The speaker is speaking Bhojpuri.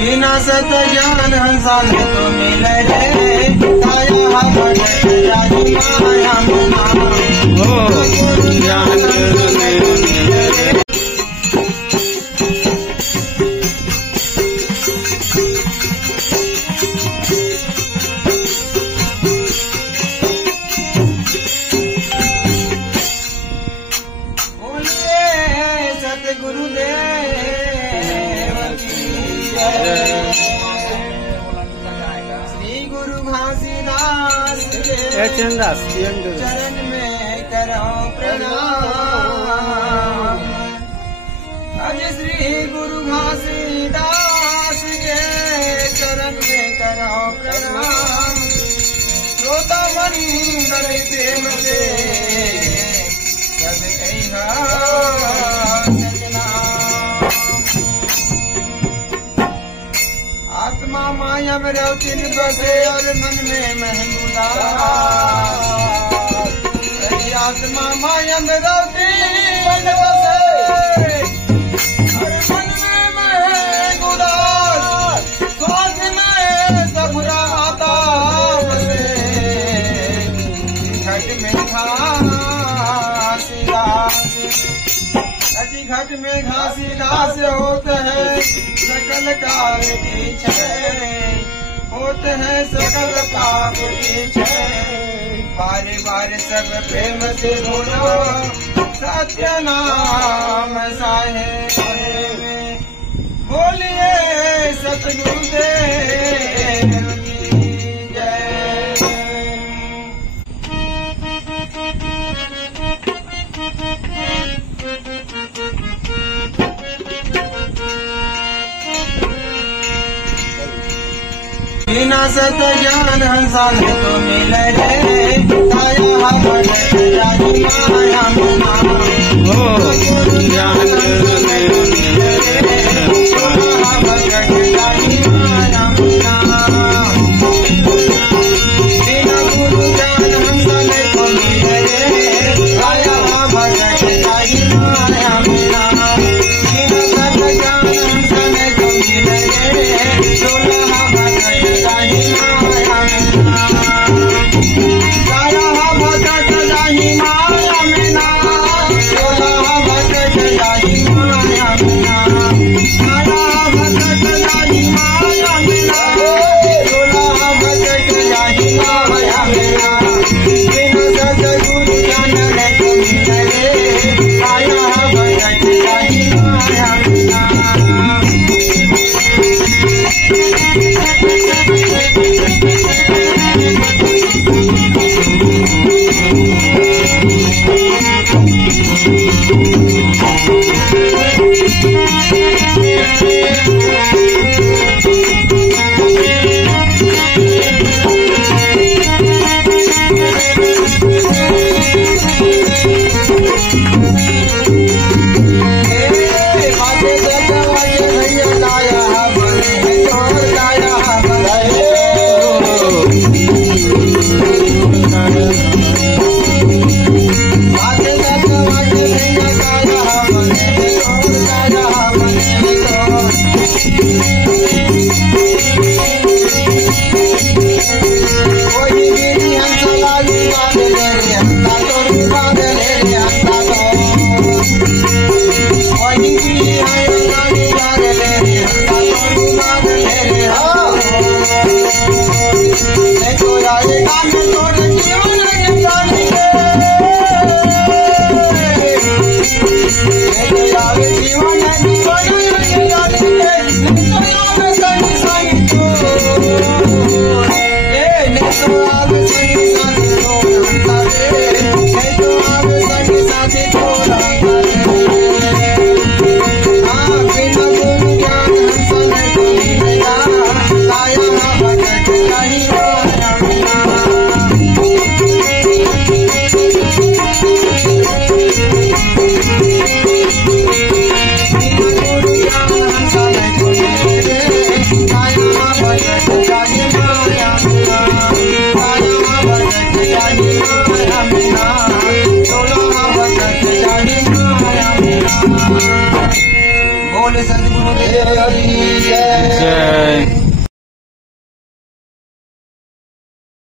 बिना सत ज्ञान हंसान तो मिले रे काया माया हो ज्ञान मिले रे। श्री गुरु घासीदास चरण में करो प्रणाम। आज श्री गुरु घासीदास के चरण में करो प्रणाम। श्रोता मंडल प्रेम से सब कहिया आत्मा माया में रौतिन बसे और मन में महमूदास। आत्मा माया में रौतिन बसे और मन में महमूदास। स्वाद में सबुरा आता बसे घट में घट में घासीदास होते हैं सकल कार्य की छय। होते हैं सकल कार्य की छय। बारे बारे सब प्रेम से बोलो सत्य नाम साहेब। बोलिए सतगुरु देव की जय। बिना सत ज्ञान हंसान तो मिले रे काया माया हो ज्ञान मिले रे।